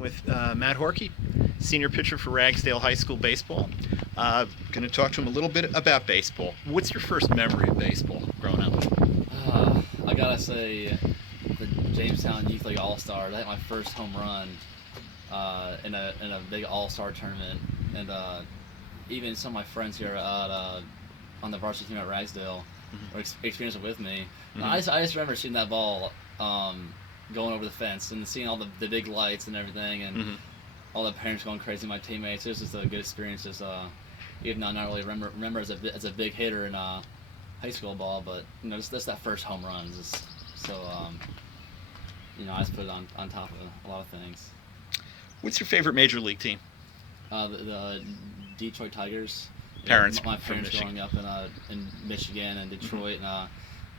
With Matt Horkey, senior pitcher for Ragsdale High School baseball. Going to talk to him a little bit about baseball. What's your first memory of baseball growing up? I gotta say, the Jamestown Youth League All-Star. I hit my first home run in a big All-Star tournament, and even some of my friends here on the varsity team at Ragsdale experienced it with me. I just remember seeing that ball going over the fence and seeing all the big lights and everything, and all the parents going crazy, my teammates. It was just a good experience. Just even though I not really remember as a big hitter in high school ball, but just that first home run is just so I just put it on top of a lot of things. What's your favorite major league team? The Detroit Tigers. Parents, my parents growing up in Michigan and Detroit, and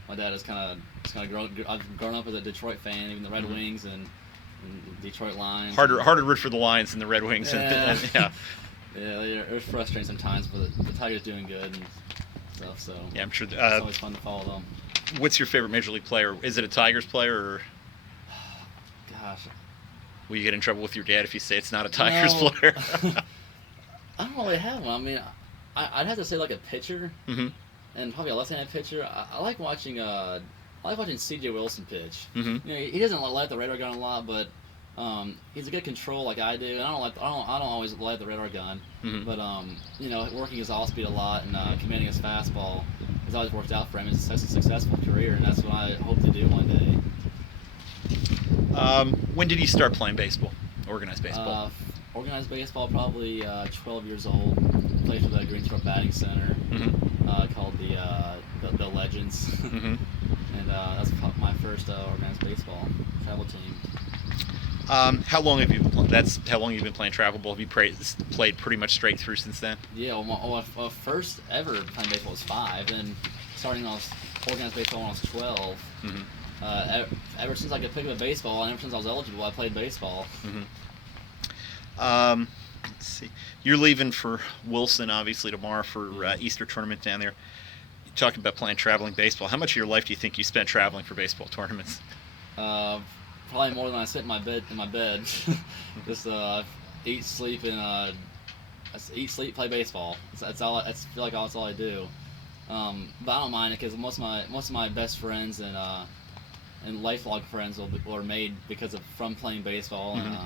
my dad is I've grown up as a Detroit fan, even the Red Wings and Detroit Lions. Harder to root for the Lions than the Red Wings. Yeah. Yeah. Yeah, it's frustrating sometimes, but the Tigers doing good and stuff. So Yeah, I'm sure. It's always fun to follow them. What's your favorite major league player? Is it a Tigers player, or Gosh, will you get in trouble with your dad if you say it's not a Tigers No. player? I don't really have one. I mean, I'd have to say like a pitcher, Mm-hmm. and probably a left-handed pitcher. I like watching C.J. Wilson pitch. Mm-hmm. He doesn't let the radar gun a lot, but he's a good control like I do. And I don't always let the radar gun, but working his off speed a lot and commanding his fastball has always worked out for him. It's a successful career, and that's what I hope to do one day. When did you start playing baseball? Organized baseball. Organized baseball, probably 12 years old. Played for the Greensboro Batting Center, called the Legends, and that's my first organized baseball travel team. How long have you been playing? That's how long you've been playing travel ball. Have you played pretty much straight through since then? Yeah, my first ever playing baseball was 5, and starting on organized baseball when I was 12. Ever since I could pick up a baseball, and ever since I was eligible, I played baseball. Let's see. You're leaving for Wilson, obviously, tomorrow for Easter tournament down there. You're talking about playing traveling baseball. How much of your life do you think you spent traveling for baseball tournaments? Probably more than I sit in my bed. Just eat, sleep, and play baseball. That's all. I feel like that's all I do. But I don't mind it because most of my best friends and lifelong friends were made from playing baseball, and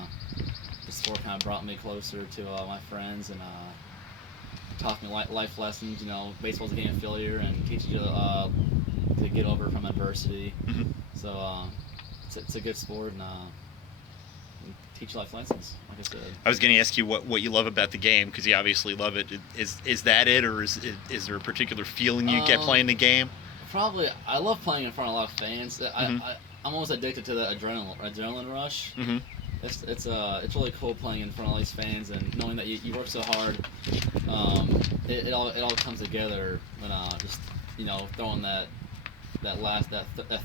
the sport kind of brought me closer to my friends and taught me life lessons. Baseball's a game of failure and teaches you to get over from adversity. So it's a good sport and teach life lessons, like I said. I was going to ask you what you love about the game, because you obviously love it. Is that it, or is there a particular feeling you get playing the game? Probably, I love playing in front of a lot of fans. I'm almost addicted to the adrenaline rush. It's really cool playing in front of all these fans and knowing that you work so hard. It all comes together when just throwing that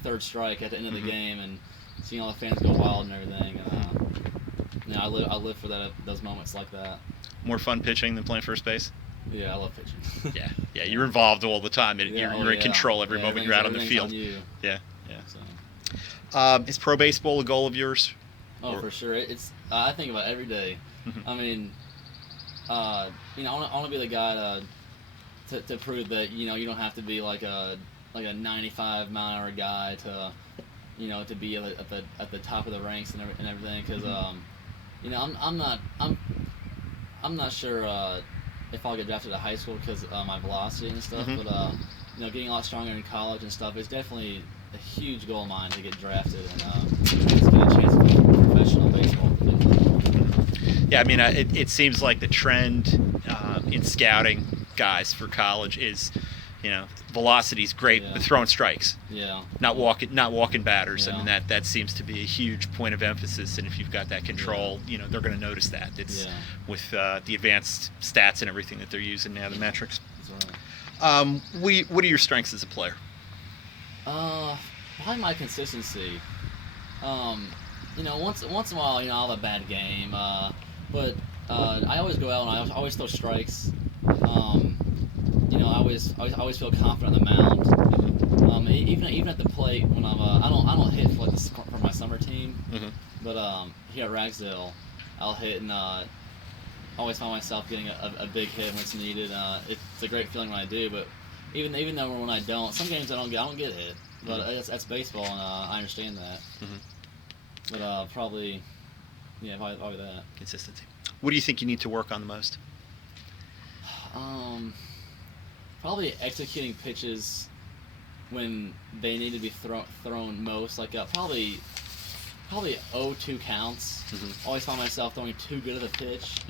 third strike at the end of the game and seeing all the fans go wild and everything. I live for those moments like that. More fun pitching than playing first base? Yeah, I love pitching. Yeah, you're involved all the time. You're in control every moment you're out on the field. On you. Yeah. So. Is pro baseball a goal of yours? Oh, for sure. It's I think about it every day. I mean, I want to be the guy to prove that you don't have to be like a 95-mile-an-hour guy to be at the top of the ranks and everything, because I'm not sure if I'll get drafted to high school because my velocity and stuff, but getting a lot stronger in college and stuff is definitely a huge goal of mine to get drafted and just get a chance to play professional baseball. Yeah, I mean, it seems like the trend in scouting guys for college is, velocity's great, but throwing strikes. Yeah. Not walking batters. Yeah. I mean, that seems to be a huge point of emphasis, and if you've got that control, they're going to notice that. It's with the advanced stats and everything that they're using now, the metrics. That's right. What are your strengths as a player? Probably my consistency. Once in a while, I'll have a bad game, but I always go out and I always throw strikes. I always feel confident on the mound. Even at the plate when I don't hit for my summer team, but here at Ragsdale, I'll hit, and always find myself getting a big hit when it's needed. It's a great feeling when I do, but even though when I don't, some games I don't get hit. But that's baseball, and I understand that. But probably that. Consistency. What do you think you need to work on the most? Probably executing pitches when they need to be thrown most. Like probably 0-2 counts. Always find myself throwing too good of a pitch.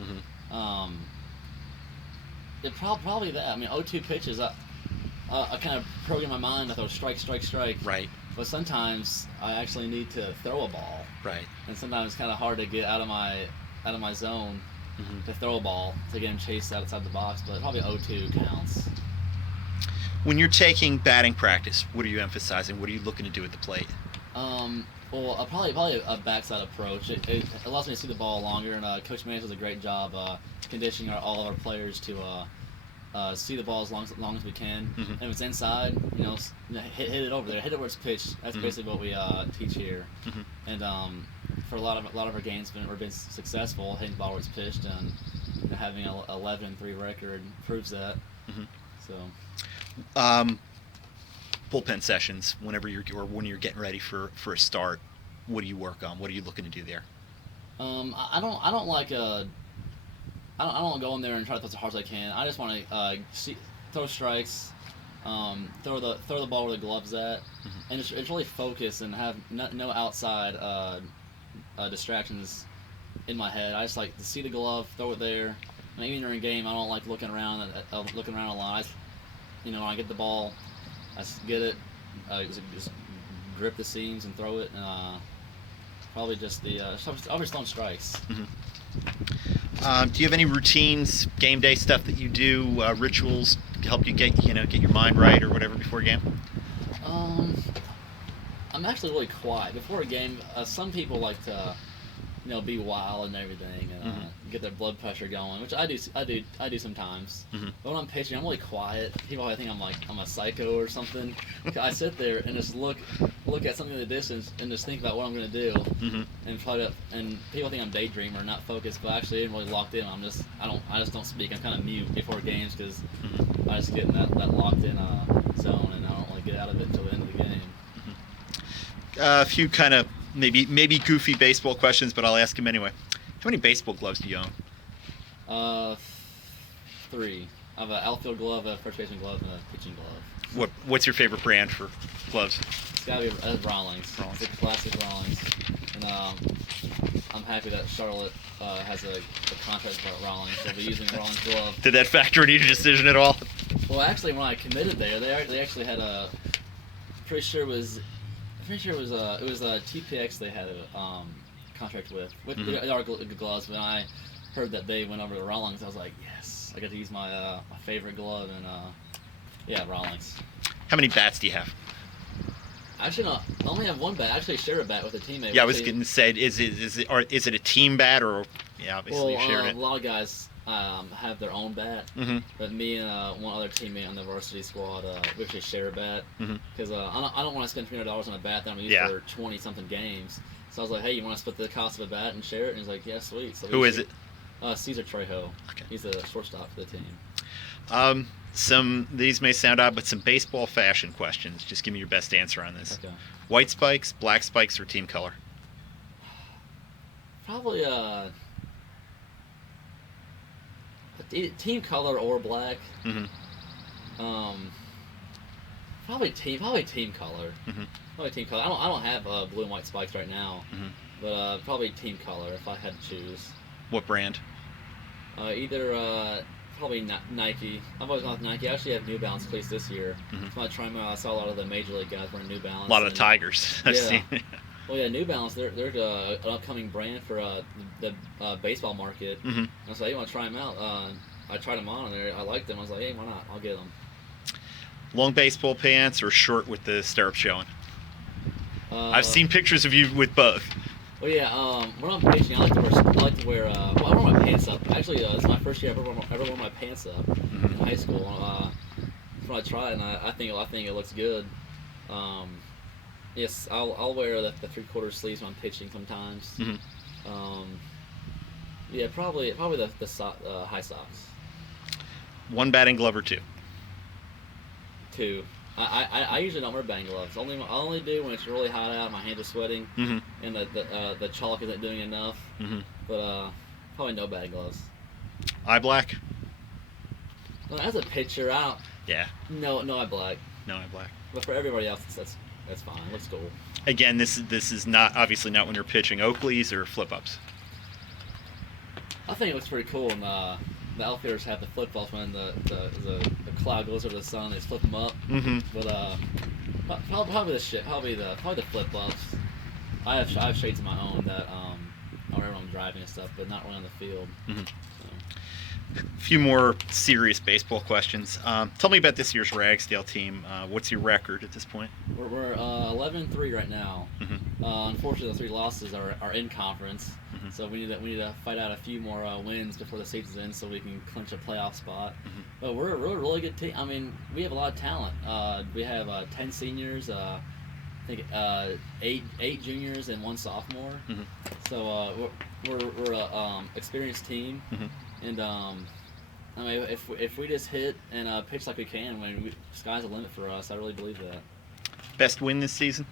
Probably that. I mean, 0-2 pitches. I kind of program my mind to throw strike. Right. But sometimes I actually need to throw a ball. Right. And sometimes it's kind of hard to get out of my zone to throw a ball to get him chased outside the box. But probably 0-2 counts. When you're taking batting practice, what are you emphasizing? What are you looking to do at the plate? Well, probably a backside approach. It allows me to see the ball longer, and Coach Mann does a great job conditioning all of our players to see the ball as long as we can. And if it's inside, hit it over there, hit it where it's pitched. That's basically what we teach here. And for a lot of our games, we've been successful hitting the ball where it's pitched, and having an 11-3 record proves that. So. Bullpen sessions, when you're getting ready for a start, what do you work on? What are you looking to do there? I don't like I don't go in there and try to throw as hard as I can. I just want to throw strikes, throw the ball where the glove's at, and it's really focus and have no outside distractions in my head. I just like to see the glove, throw it there. And even during game, I don't like looking around a lot. When I get the ball, I just get it, just grip the seams and throw it, and probably just always throwing strikes. Do you have any routines, game day stuff that you do, rituals to help you get your mind right or whatever before a game? I'm actually really quiet before a game. Some people like to, be wild and everything, and get their blood pressure going, which I do sometimes. But when I'm pitching, I'm really quiet. People probably think I'm a psycho or something. I sit there and just look at something in the distance and just think about what I'm gonna do, and people think I'm daydreaming or not focused, but actually I'm really locked in. I just don't speak. I'm kind of mute before games because I just get in that locked in zone, and I don't really get out of it until the end of the game. A few kind of maybe goofy baseball questions, but I'll ask them anyway. How many baseball gloves do you own? 3. I have an outfield glove, a first baseman glove, and a pitching glove. What's your favorite brand for gloves? It's gotta be Rawlings. It's a classic Rawlings, and I'm happy that Charlotte has a contract with Rawlings, so we'll be using a Rawlings glove. Did that factor into your decision at all? Well, actually, when I committed there, they actually had pretty sure it was TPX they had a contract with. They are good gloves. When I heard that they went over to Rawlings, I was like, yes, I got to use my favorite glove, and Rawlings. How many bats do you have? Actually, no, I only have one bat. I actually share a bat with a teammate. Yeah, I was going to say, is it a team bat or? Yeah, obviously you shared it. A lot of guys have their own bat, but me and one other teammate on the varsity squad, we actually share a bat because I don't want to spend $300 on a bat that I'm going to use for 20 something games. So I was like, hey, you want to split the cost of a bat and share it? And he's like, yeah, sweet. So who is it? Cesar Trejo. Okay. He's the shortstop for the team. These may sound odd, but some baseball fashion questions. Just give me your best answer on this. Okay. White spikes, black spikes, or team color? Probably team color or black. Probably team color. Probably team color. I don't have blue and white spikes right now, but probably team color if I had to choose. What brand? Either probably Nike. I've always gone with Nike. I actually have New Balance cleats this year. So I try them out. I saw a lot of the major league guys wearing New Balance. A lot of the Tigers. I've seen. Well, yeah, New Balance. They're an upcoming brand for the baseball market. I was like, hey, you want to try them out? I tried them on, and I liked them. I was like, hey, why not? I'll get them. Long baseball pants or short with the stirrups showing? I've seen pictures of you with both. Well, yeah. When I'm pitching, I like to wear. I wear my pants up. Actually, it's my first year I ever wore my pants up in high school. That's when I tried, and I think it looks good. Yes, I'll wear the 3/4 sleeves when I'm pitching sometimes. Yeah, probably the high socks. One batting glove or two? Two. I usually don't wear batting gloves. I only do when it's really hot out, my hands are sweating, Mm-hmm. and the chalk isn't doing enough. Mm-hmm. But probably no batting gloves. Eye black? Well, as a pitcher, I don't. Yeah. No eye black. No eye black. But for everybody else, that's fine. Looks cool. Again, this is not obviously not when you're pitching Oakleys or flip ups. I think it looks pretty cool, and the outfielders have the flip flops when the cloud goes over the sun. They just flip them up. Mm-hmm. But probably the flip flops. I have shades of my own that I wear when I'm driving and stuff, but not really on the field. Mm-hmm. So. A few more serious baseball questions. Tell me about this year's Ragsdale team. What's your record at this point? We're 11-3 right now. Mm-hmm. Unfortunately, the 3 losses are in conference, Mm-hmm. so we need to fight out a few more wins before the season's in, so we can clinch a playoff spot. Mm-hmm. But we're a really good team. I mean, we have a lot of talent. We have 10 seniors. I think 8 juniors and 1 sophomore. Mm-hmm. So we're a experienced team, Mm-hmm. and I mean, if we just hit and pitch like we can, sky's the limit for us. I really believe that. Best win this season?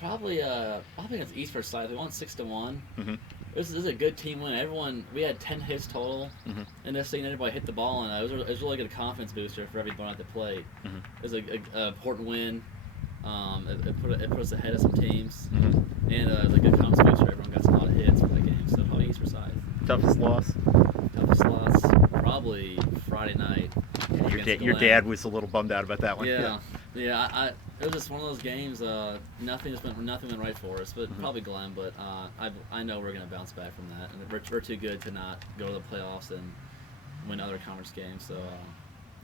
Probably against East Forsyth. We won 6-1. Mm-hmm. This is a good team win. We had 10 hits total, Mm-hmm. and just seeing everybody hit the ball, and it was really good confidence booster for everyone at the plate. Mm-hmm. It was a important win. It put us ahead of some teams, Mm-hmm. and it was a good confidence booster. Everyone got some lot of hits for that game. So probably East Forsyth. Toughest loss? Toughest loss probably Friday night. Your dad was a little bummed out about that one. Yeah. It was just one of those games. Nothing went right for us, but Mm-hmm. probably Glenn. But I know we're gonna bounce back from that, and we're too good to not go to the playoffs and win other conference games. So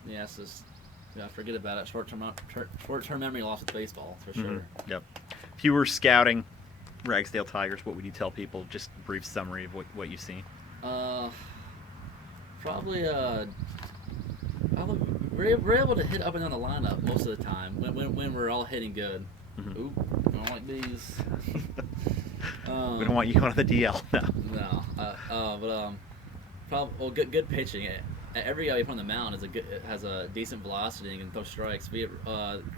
it's just forget about it. Short-term memory loss with baseball for sure. Mm-hmm. Yep. If you were scouting Ragsdale Tigers, what would you tell people? Just a brief summary of what you've seen. Probably we're able to hit up and down the lineup most of the time when we're all hitting good. Mm-hmm. Oop, I don't like these. We don't want you going to the DL. No. Good pitching. Every guy on the mound has a decent velocity and can throw strikes. We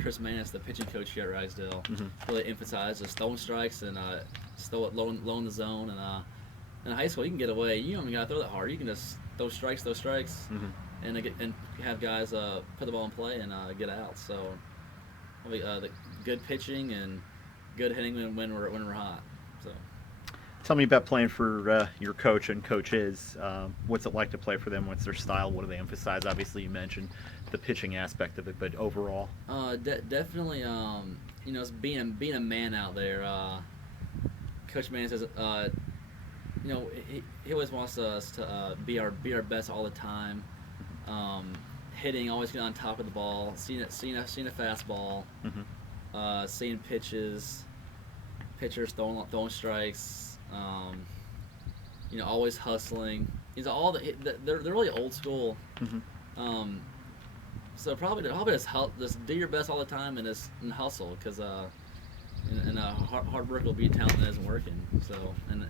Chris Manis, the pitching coach here at Ragsdale, Mm-hmm. really emphasized just throwing strikes and throw it low in the zone. And in high school, you can get away. You don't even gotta throw that hard. You can just throw strikes, Mm-hmm. and have guys put the ball in play and get out. So the good pitching and good hitting when we're hot. So. Tell me about playing for your coach and coaches. What's it like to play for them? What's their style? What do they emphasize? Obviously, you mentioned the pitching aspect of it, but overall, definitely, it's being a man out there. Coach Mann says, he always wants us to be our best all the time. Hitting, always get on top of the ball. Seeing a fastball. Mm-hmm. Seeing pitches pitchers throwing strikes, always hustling. They're really old school. Mm-hmm. So probably just do your best all the time and hustle, because hard work will beat talent that isn't working. So you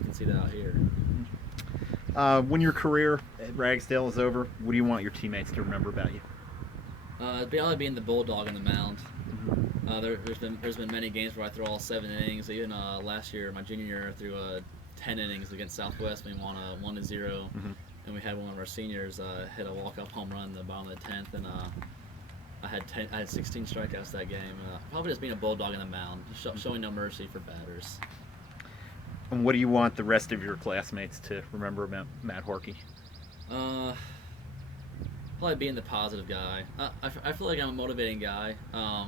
can see that out here. When your career at Ragsdale is over, what do you want your teammates to remember about you? Probably being the bulldog on the mound. Mm-hmm. There's been many games where I throw all 7 innings. Even last year, my junior year, I threw 10 innings against Southwest. We won 1-0, Mm-hmm. and we had one of our seniors hit a walk-up home run in the bottom of the 10th, and I had 16 strikeouts that game. Probably just being a bulldog on the mound, showing no mercy for batters. And what do you want the rest of your classmates to remember about Matt Horkey? Probably being the positive guy. I feel like I'm a motivating guy. I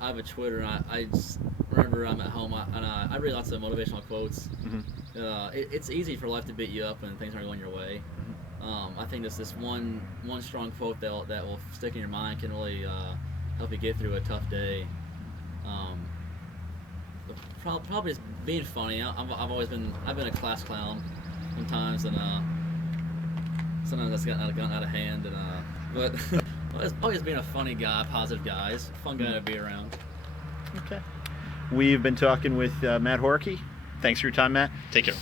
have a Twitter, and I just remember I'm at home, and I read lots of motivational quotes. Mm-hmm. It's easy for life to beat you up when things aren't going your way. I think this one strong quote that will stick in your mind can really help you get through a tough day. Probably just being funny. I've been a class clown sometimes, and sometimes that's gotten out of hand, and but always being a funny guy, positive guy. It's a fun guy to be around. Okay. We've been talking with Matt Horkey. Thanks for your time, Matt. Take care.